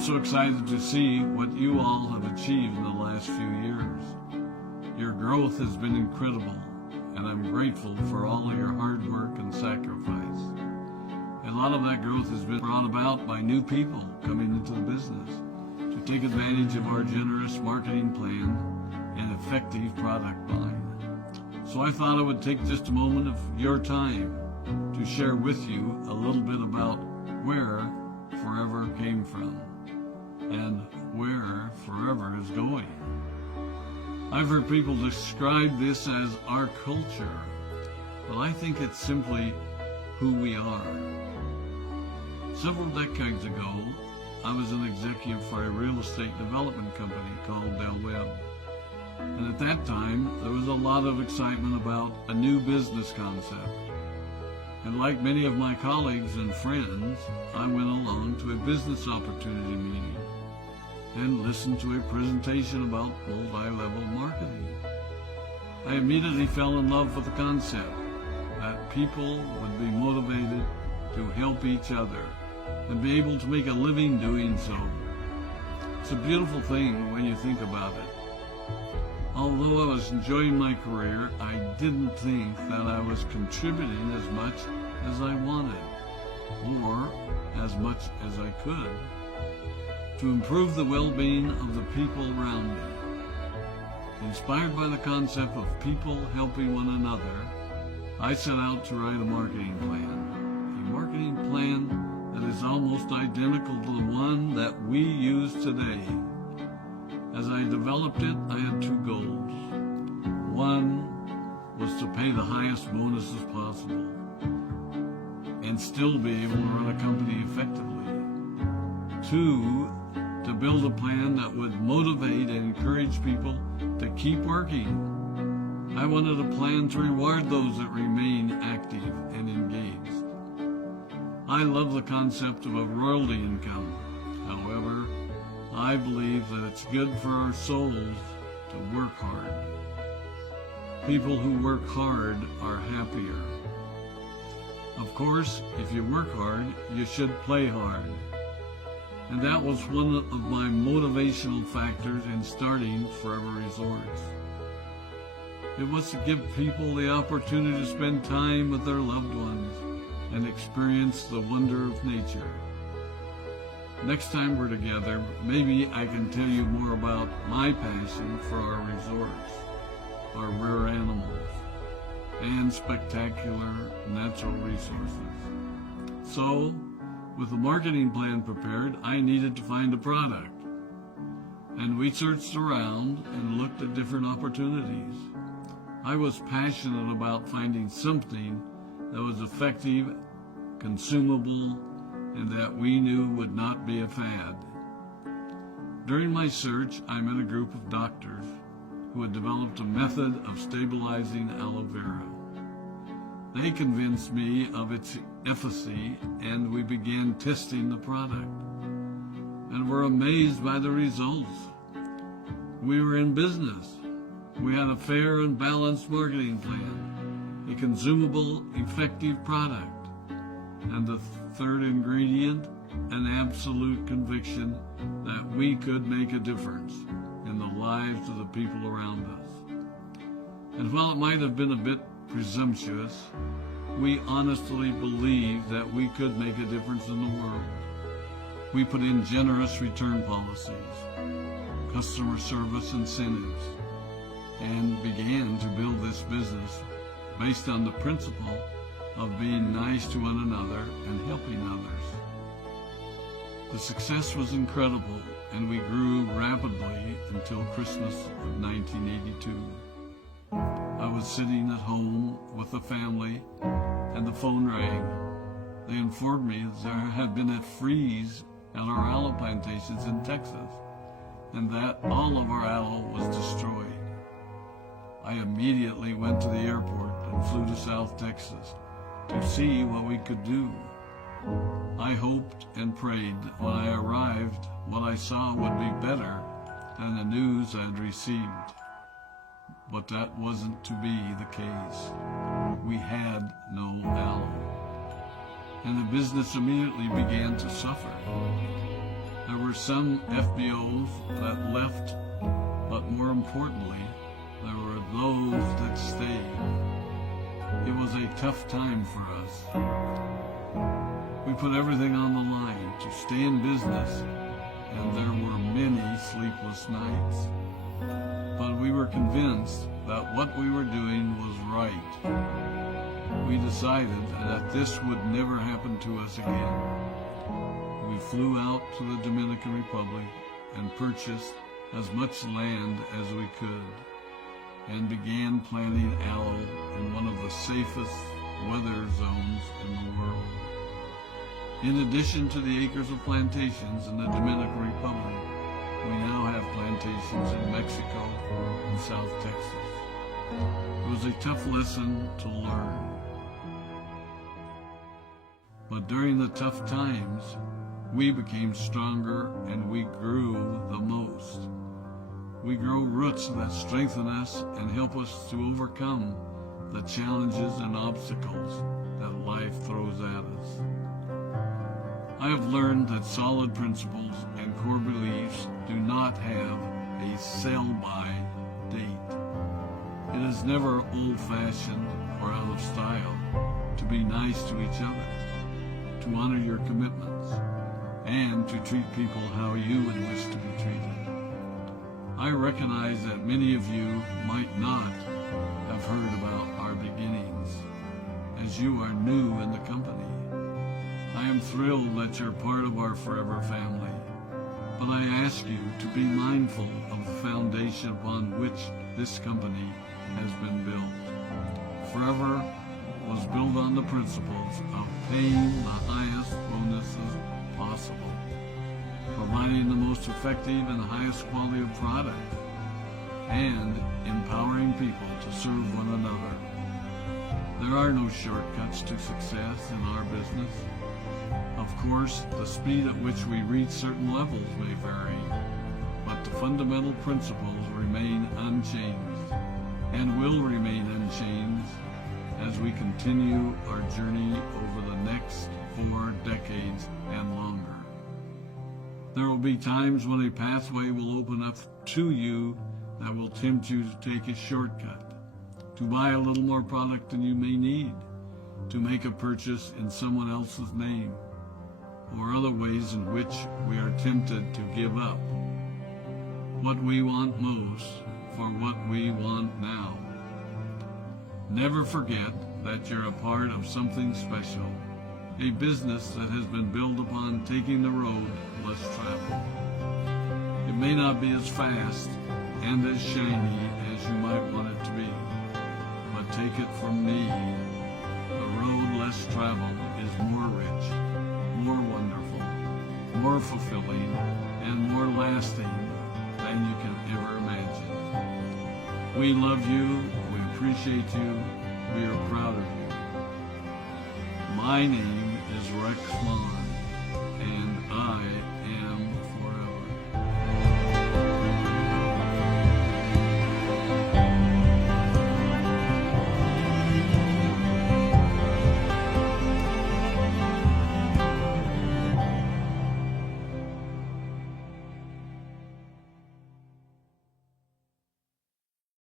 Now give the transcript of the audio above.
so excited to see what you all have achieved in the last few years. Your growth has been incredible, and I'm grateful for all of your hard work and sacrifice. A lot of that growth has been brought about by new people coming into the business to take advantage of our generous marketing plan and effective product line. So I thought I would take just a moment of your time to share with you a little bit about where Forever came from and where Forever is going. I've heard people describe this as our culture, but I think it's simply who we are. Several decades ago, I was an executive for a real estate development company called Del Webb. And at that time, there was a lot of excitement about a new business concept. And like many of my colleagues and friends, I went along to a business opportunity meeting and listened to a presentation about multi-level marketing. I immediately fell in love with the concept that people would be motivated to help each other and be able to make a living doing so. It's a beautiful thing when you think about it. Although I was enjoying my career, I didn't think that I was contributing as much as I wanted, or as much as I could, to improve the well-being of the people around me. Inspired by the concept of people helping one another, I set out to write a marketing plan that is almost identical to the one that we use today. As I developed it, I had two goals. One was to pay the highest bonuses possible and still be able to run a company effectively. Two, to build a plan that would motivate and encourage people to keep working. I wanted a plan to reward those that remain active and engaged. I love the concept of a royalty income. However, I believe that it's good for our souls to work hard. People who work hard are happier. Of course, if you work hard, you should play hard. And that was one of my motivational factors in starting Forever Resorts. It was to give people the opportunity to spend time with their loved ones and experience the wonder of nature. Next time we're together, maybe I can tell you more about my passion for our resorts, our rare animals, and spectacular natural resources. So, with the marketing plan prepared, I needed to find a product. And we searched around and looked at different opportunities. I was passionate about finding something that was effective, consumable, and that we knew would not be a fad. During my search, I met a group of doctors who had developed a method of stabilizing aloe vera. They convinced me of its efficacy, and we began testing the product, and were amazed by the results. We were in business. We had a fair and balanced marketing plan, a consumable, effective product, and the third ingredient, an absolute conviction that we could make a difference in the lives of the people around us. And while it might have been a bit presumptuous, we honestly believed that we could make a difference in the world. We put in generous return policies, customer service incentives, and began to build this business based on the principle of being nice to one another and helping others. The success was incredible, and we grew rapidly until Christmas of 1982. I was sitting at home with the family, and the phone rang. They informed me that there had been a freeze at our aloe plantations in Texas, and that all of our aloe was destroyed. I immediately went to the airport and flew to South Texas to see what we could do. I hoped and prayed that when I arrived, what I saw would be better than the news I'd received. But that wasn't to be the case. We had no aloe, and the business immediately began to suffer. There were were some FBOs that left, but more importantly, there were those that stayed. It was a tough time for us. We put everything on the line to stay in business, and there were many sleepless nights. But we were convinced that what we were doing was right. We decided that this would never happen to us again. We flew out to the Dominican Republic and purchased as much land as we could, and began planting aloe in one of the safest weather zones in the world. In addition to the acres of plantations in the Dominican Republic, we now have plantations in Mexico and South Texas. It was a tough lesson to learn. But during the tough times, we became stronger and we grew the most. We grow roots that strengthen us and help us to overcome the challenges and obstacles that life throws at us. I have learned that solid principles and core beliefs do not have a sell-by date. It is never old-fashioned or out of style to be nice to each other, to honor your commitments, and to treat people how you would wish to be treated. I recognize that many of you might not have heard about our beginnings, as you are new in the company. I am thrilled that you're part of our forever family, but I ask you to be mindful of the foundation upon which this company has been built. Forever was built on the principles of paying the highest bonuses possible, providing the most effective and highest quality of product, and empowering people to serve one another. There are no shortcuts to success in our business. Of course, the speed at which we reach certain levels may vary, but the fundamental principles remain unchanged and will remain unchanged as we continue our journey over the next 4 decades and longer. There will be times when a pathway will open up to you that will tempt you to take a shortcut, to buy a little more product than you may need, to make a purchase in someone else's name, or other ways in which we are tempted to give up what we want most for what we want now. Never forget that you're a part of something special, a business that has been built upon taking the road less traveled. It may not be as fast and as shiny as you might want it to be, but take it from me, the road less traveled is more rich, more wonderful, more fulfilling, and more lasting than you can ever imagine. We love you, we appreciate you, we are proud of you. My name is Rex Maughan, and I